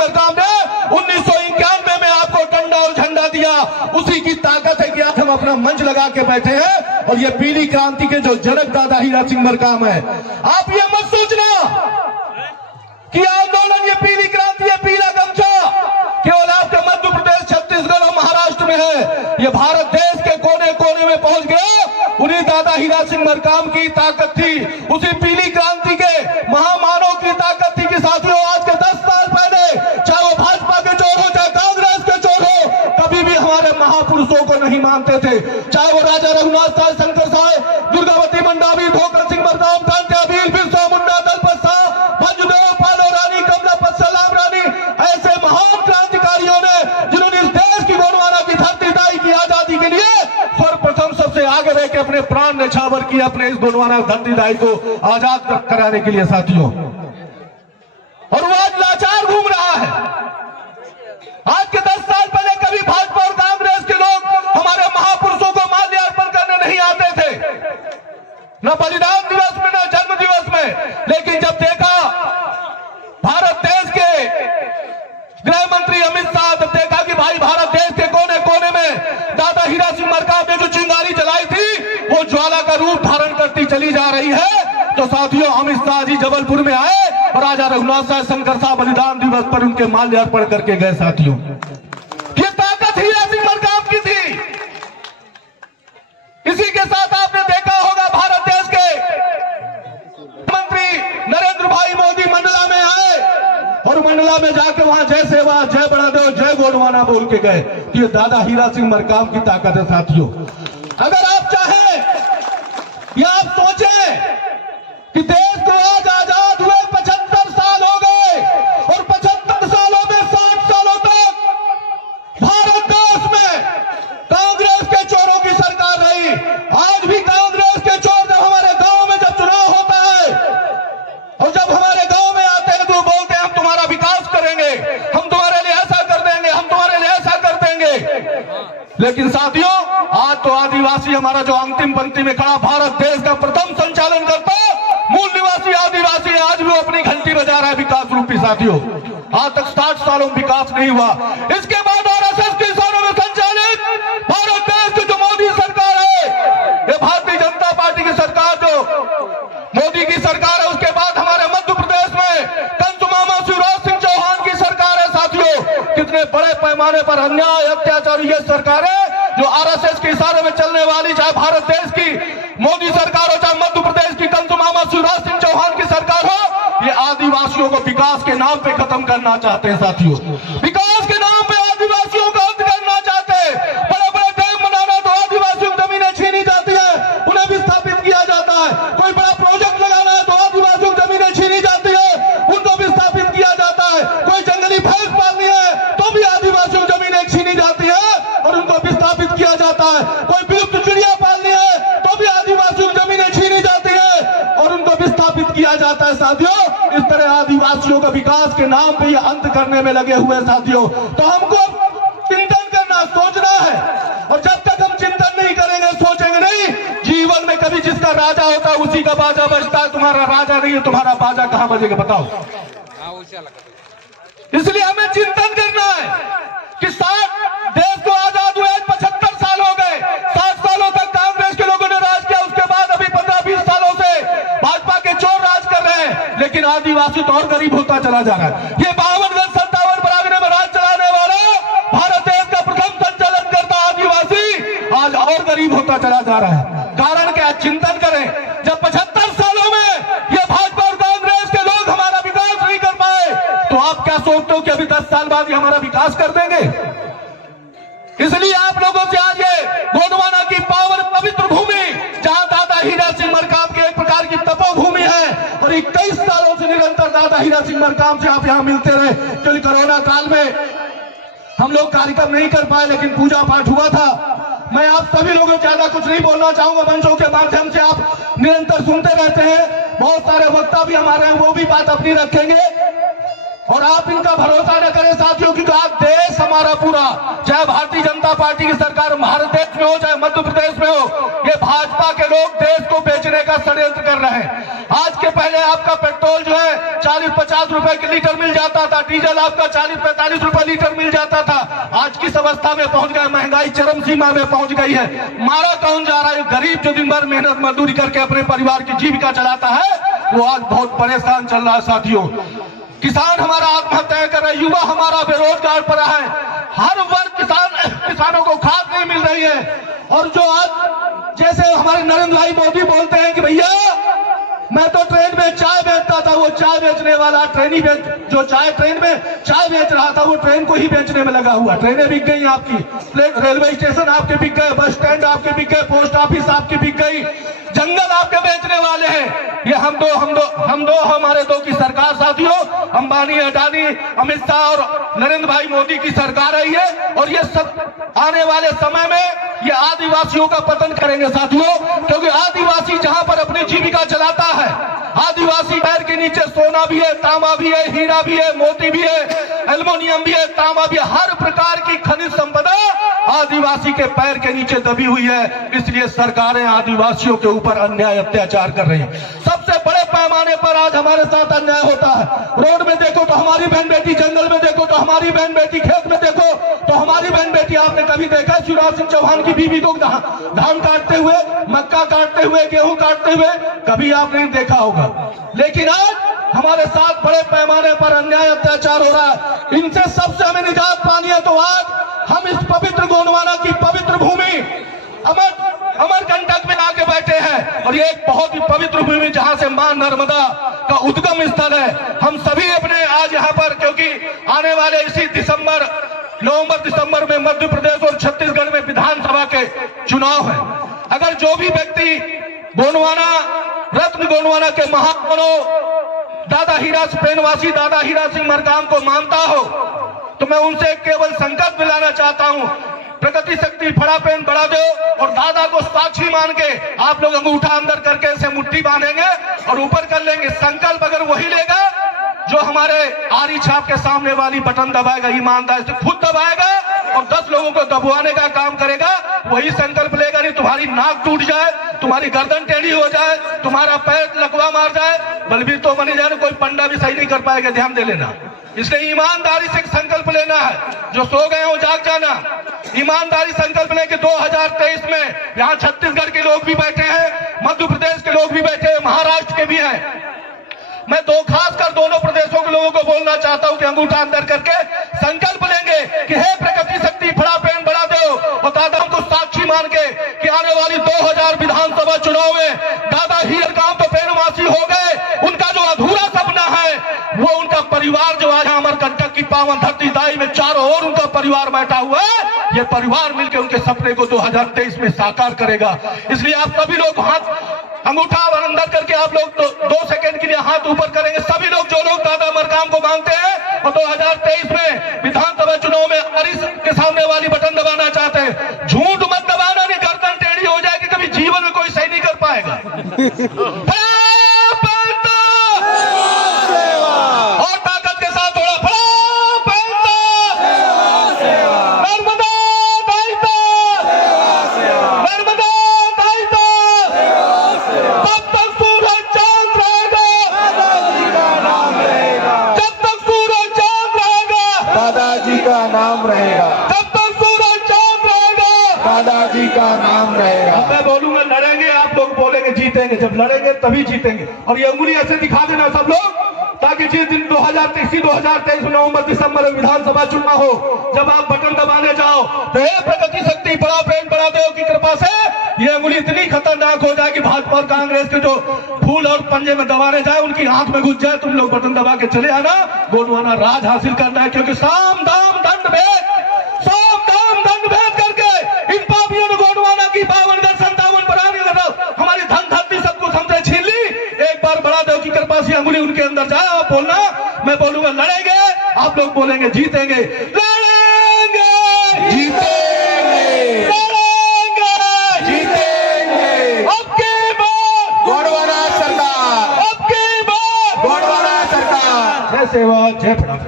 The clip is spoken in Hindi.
मरकाम ने 1991 में आपको डंडा और झंडा दिया। उसी की ताकत है कि आज हम अपना मंच लगा के बैठे हैं और ये पीली क्रांति के जो जनक दादा हीरा सिंह मरकाम है। आप ये मत सोचना कि आंदोलन ये पीली क्रांति है, पीला गमछा केवल आपके मध्य प्रदेश, छत्तीसगढ़ और महाराष्ट्र में है। ये भारत देश के कोने कोने में पहुंच गया। उन्हीं दादा हीरा सिंह मरकाम की ताकत थी, उसी पीली क्रांति के महामानव की ताकत थी कि साथियों आज के 10 साल पहले, चाहे वो भाजपा के चोर हो चाहे कांग्रेस के चोर हो, कभी भी हमारे महापुरुषों को नहीं मानते थे। चाहे वो राजा रघुनाथ साय, शंकर साय, दुर्गावती मंडावी, भोकर सिंह मरकाम, कांटे अबील, बिरसा मुंडा, दलपत शाह, भंजदेव, पालो रानी, कमलापत, सलाम रानी, ऐसे महान क्रांतिकारियों ने जिन्होंने इस देश की गोंडवाना की धरती दाई की आजादी के लिए सर्वप्रथम सबसे आगे रह के अपने प्राण न्यौछावर किए अपने इस गोंडवाना धरती दाई को आजाद कराने के लिए साथियों। और वो आज लाचार घूम रहा है। आज के 10 साल पहले कभी भाजपा और कांग्रेस के लोग हमारे महापुरुषों को माल्यार्पण करने नहीं आते थे, न बलिदान दिवस में न जन्म दिवस में। लेकिन जब देखा भारत देश के गृह मंत्री अमित शाह, जब देखा कि भाई भारत देश के कोने कोने में दादा हीरा सिंह मरकाम ने जो चिंगारी जलाई थी वो ज्वाला का रूप धारण करती चली जा रही है, तो साथियों अमित शाह जी जबलपुर में आए और राजा रघुनाथ साय, शंकर साह बलिदान दिवस पर उनके माल्यार्पण करके गए। साथियों ये ताकत हीरा सिंह मरकाम की थी। इसी के साथ आपने देखा होगा भारत देश के मंत्री नरेंद्र भाई मोदी मंडला में आए और मंडला में जाके वहां जय सेवा, जय बड़ादेव, जय गोंडवाना बोल के गए। ये दादा हीरा सिंह मरकाम की ताकत है साथियों। अगर आप चाहें या आप सोचें कि देश को आज आजाद हुए 75 साल हो गए और 75 सालों में 60 सालों तक भारत देश में कांग्रेस के चोरों की सरकार रही। आज भी कांग्रेस के चोर जब हमारे गांव में जब चुनाव होता है और जब हमारे गांव में आते हैं तो बोलते हैं हम तुम्हारा विकास करेंगे, हम तुम्हारे लिए ऐसा कर देंगे, हम तुम्हारे लिए ऐसा कर देंगे। लेकिन साथियों आज तो आदिवासी हमारा जो अंतिम पंक्ति में खड़ा भारत देश का प्रथम संचालन करता मूल निवासी आदिवासी है, आज भी वो अपनी घंटी बजा रहा है विकास रूपी। साथियों आज तक 60 सालों में विकास नहीं हुआ। इसके बाद आरएसएस के इशारों में संचालित भारत देश की जो मोदी सरकार है, ये भारतीय जनता पार्टी की सरकार जो मोदी की सरकार है, उसके बाद हमारे मध्य प्रदेश में कंसुमामा शिवराज सिंह चौहान की सरकार है। साथियों कितने बड़े पैमाने पर अन्याय अत्याचार ये सरकार है जो आरएसएस के इशारे में चलने वाली, चाहे भारत देश की मोदी सरकार हो चाहे मध्य प्रदेश की कंसुमामा शिवराज सिंह चौहान की सरकार हो, ये आदिवासियों को विकास के नाम पे खत्म करना चाहते हैं। साथियों विकास के नाम पे आदिवासियों का अंत करना चाहते हैं। बड़े बड़े डैम बनाना तो आदिवासियों की जमीनें छीनी जाती है, उन्हें विस्थापित किया जाता है। कोई बड़ा प्रोजेक्ट लगाना है तो आदिवासियों की जमीनें छीनी जाती है, उनको विस्थापित किया जाता है। कोई जंगली भैंस पालनी है तो भी आदिवासियों की जमीनें छीनी जाती है और उनको विस्थापित किया जाता है। कोई विलुप्त चिड़िया पालनी है तो भी आदिवासियों की जमीनें छीनी जाती है और उनको विस्थापित किया जाता है। साथियों इस तरह आदिवासियों का विकास के नाम पे ये अंत करने में लगे हुए हैं। साथियों तो हमको चिंतन करना, सोचना है और जब तक हम चिंतन नहीं करेंगे, सोचेंगे नहीं, जीवन में कभी जिसका राजा होता है उसी का बाजा बजता है। तुम्हारा राजा नहीं है, तुम्हारा बाजा कहां बजेगा बताओ। इसलिए हमें चिंतन करना है कि देश को आजाद हुए 75 साल हो गए, 60 सालों तक कांग्रेस के लोगों ने राज किया, उसके बाद अभी 15-20 सालों से भाजपा के चोर राज कर रहे हैं। लेकिन आदिवासी तो और गरीब होता चला जा रहा है। ये 52-57 बराबरी में राज चलाने वाला भारत देश का प्रथम संचालन करता आदिवासी आज और गरीब होता चला जा रहा है। कारण क्या? चिंतन करें। जब 75 सालों में ये भाजपा और कांग्रेस के लोग हमारा विकास नहीं कर पाए तो आप क्या सोचते हो कि अभी 10 साल बाद ये हमारा विकास कर देंगे? इसलिए आप लोगों से आज ये गोंडवाना की पावन पवित्र भूमि, जहां दादा हीरा सिंह मरकाम की एक प्रकार की तपोभूमि है और 21 सालों से निरंतर दादा हीरा सिंह मरकाम से आप यहां मिलते रहे। क्योंकि कोरोना काल में हम लोग कार्यक्रम नहीं कर पाए लेकिन पूजा पाठ हुआ था। मैं आप सभी लोगों को ज्यादा कुछ नहीं बोलना चाहूंगा, मंचों के माध्यम से आप निरंतर सुनते रहते हैं। बहुत सारे वक्ता भी हमारे हैं, वो भी बात अपनी रखेंगे और आप इनका भरोसा न करें साथियों, क्योंकि आज देश हमारा पूरा, चाहे भारतीय जनता पार्टी की सरकार भारत देश में हो चाहे मध्य प्रदेश में हो, ये भाजपा के लोग देश को बेचने का षड्यंत्र कर रहे हैं। आज के पहले आपका पेट्रोल जो है 40-50 रुपए के लीटर मिल जाता था, डीजल आपका 40-45 रुपए लीटर मिल जाता था। आज किस अवस्था में पहुंच गए, महंगाई चरम सीमा में पहुंच गई है। मारा कौन जा रहा है? गरीब जो दिन भर मेहनत मजदूरी करके अपने परिवार की जीविका चलाता है, वो आज बहुत परेशान चल रहा है साथियों। किसान हमारा आत्महत्या कर रहा है, युवा हमारा बेरोजगार पड़ा है, हर वर्ग किसानों को खाद नहीं मिल रही है। और जो आज जैसे हमारे नरेंद्र भाई मोदी बोलते हैं कि भैया मैं तो ट्रेन में चाय बेचता था, वो चाय बेचने वाला ट्रेन में चाय बेच रहा था, वो ट्रेन को ही बेचने में लगा हुआ। ट्रेनें बिक गई आपकी, रेलवे स्टेशन आपके बिक गए, बस स्टैंड आपके बिक गए, पोस्ट ऑफिस आपकी बिक गई, जंगल आपके बेचने वाले हैं। ये हम दो हमारे दो की सरकार साथियों, अंबानी, अडानी, अमित शाह और नरेंद्र भाई मोदी की सरकार है ये। और ये सब आने वाले समय में ये आदिवासियों का पतन करेंगे साथियों, क्योंकि आदिवासी जहां पर अपनी जीविका चलाता है, आदिवासी पैर के नीचे सोना भी है, तांबा भी है, हीरा भी है, मोती भी है, एल्युमिनियम भी है, तांबा भी है, हर प्रकार की खनिज संपदा आदिवासी के पैर के नीचे दबी हुई है। इसलिए सरकारें आदिवासियों के ऊपर अन्याय अत्याचार कर रही है। सबसे बड़े पैमाने पर आज हमारे साथ अन्याय होता है। रोड में देखो तो हमारी बहन बेटी, जंगल में देखो तो हमारी बहन बेटी, खेत में देखो तो हमारी बहन बेटी। आपने कभी देखा शिवराज सिंह चौहान की बीवी को धान काटते हुए, मक्का काटते हुए, गेहूं काटते हुए? कभी आपने नहीं देखा होगा। लेकिन आज हमारे साथ बड़े पैमाने पर अन्याय अत्याचार हो रहा है। इनसे सबसे हमें निजात पानी है तो आज हम इस पवित्र गोंडवाना की पवित्र भूमि अमरकंटक में आके बैठे हैं। और ये एक बहुत ही पवित्र भूमि जहां से मां नर्मदा का उद्गम स्थल है। हम सभी अपने आज यहाँ पर, क्योंकि आने वाले इसी नवंबर-दिसंबर में मध्य प्रदेश और छत्तीसगढ़ में विधानसभा के चुनाव है। अगर जो भी व्यक्ति रत्न गोंडवाना के महामानव दादा हीरा सिंह मरकाम को मानता हो, तो मैं उनसे केवल संकल्प दिलाना चाहता हूं, प्रगति शक्ति फड़ा पेन बढ़ा दो और दादा को साक्षी मान के आप लोग अंगूठा अंदर करके इसे मुट्ठी बांधेंगे और ऊपर कर लेंगे। संकल्प अगर वही लेगा जो हमारे आरी छाप के सामने वाली बटन दबाएगा, ईमानदारी से खुद दबाएगा और 10 लोगों को दबवाने का काम करेगा, वही संकल्प लेगा। नहीं तुम्हारी नाक टूट जाए, तुम्हारी गर्दन टेढ़ी हो जाए, तुम्हारा पैर लकवा मार जाए, बलबीर तो बनी जाए, कोई पंडा भी सही नहीं कर पाएगा। ध्यान दे लेना। इसलिए ईमानदारी से संकल्प लेना है। जो सो गए हो जाग जाना। ईमानदारी संकल्प लेके 2023 में यहाँ छत्तीसगढ़ के लोग भी बैठे हैं, मध्य प्रदेश के लोग भी बैठे हैं, महाराष्ट्र के भी हैं। मैं खासकर दोनों प्रदेशों के लोगों को बोलना चाहता हूं कि अंगूठा अंदर करके संकल्प लेंगे कि हे प्रगति शक्ति फड़ा पेन बढ़ा दो और दादा को साक्षी मान के कि आने वाली 2000 विधानसभा चुनाव में दादा हीर गांव तो पेनवासी हो गए। उनका जो अधूरा सपना है वो उनका परिवार जो आज अमरकंटक की पावन धरती दाई में चारों ओर उनका परिवार बैठा हुआ है, ये परिवार मिलकर उनके सपने को 2023 में साकार करेगा। इसलिए आप सभी लोग अंगूठा अंदर करके आप लोग 2 सेकंड के लिए हाथ ऊपर करेंगे। सभी लोग जो लोग दादा मरकाम को मानते हैं और 2023 में विधानसभा चुनाव में अरिस के सामने वाली बटन दबाना चाहते हैं, झूठ मत दबाना, नहीं गर्दन टेढ़ी हो जाएगी, कभी जीवन में कोई सही नहीं कर पाएगा। और ताकत के साथ थोड़ा नाम रहेगा, जब तक सूरज चांद रहेगा दादाजी का नाम रहेगा। मैं बोलूंगा लड़ेंगे, आप लोग बोलेंगे जीतेंगे। जब लड़ेंगे तभी जीतेंगे। और ये उंगली ऐसे दिखा देना सब लोग, ताकि जिस दिन 2023 नवंबर दिसंबर में विधानसभा चुनाव हो, जब आप बटन दबाने जाओ तो हे प्रगति शक्ति फड़ा पेन बढ़ा दो की कृपा से ये उंगली इतनी खतरनाक हो जाए कि भाजपा और कांग्रेस के जो फूल और पंजे में दबाने जाए उनकी आंख में घुस जाए। तुम लोग बटन दबा के चले आना। गोंडवाना राज हासिल करना है, क्योंकि साम दाम दंड भेद करके इन पापियों ने गोंडवाना की 52 57 बढ़ाने हमारी धन धरती सब कुछ हमसे छीन ली। एक बार बढ़ा दो की कृपा से अंगुली उनके अंदर जाए। आप बोलना, मैं बोलूंगा लड़ेंगे, आप लोग बोलेंगे जीतेंगे। लड़ेंगे जीतेंगे, लड़ेंगे जीतेंगे। अब की बार गोंडवाना सरकार, अब की बार गोंडवाना सरकार। जय सेवा जय प्रणाम।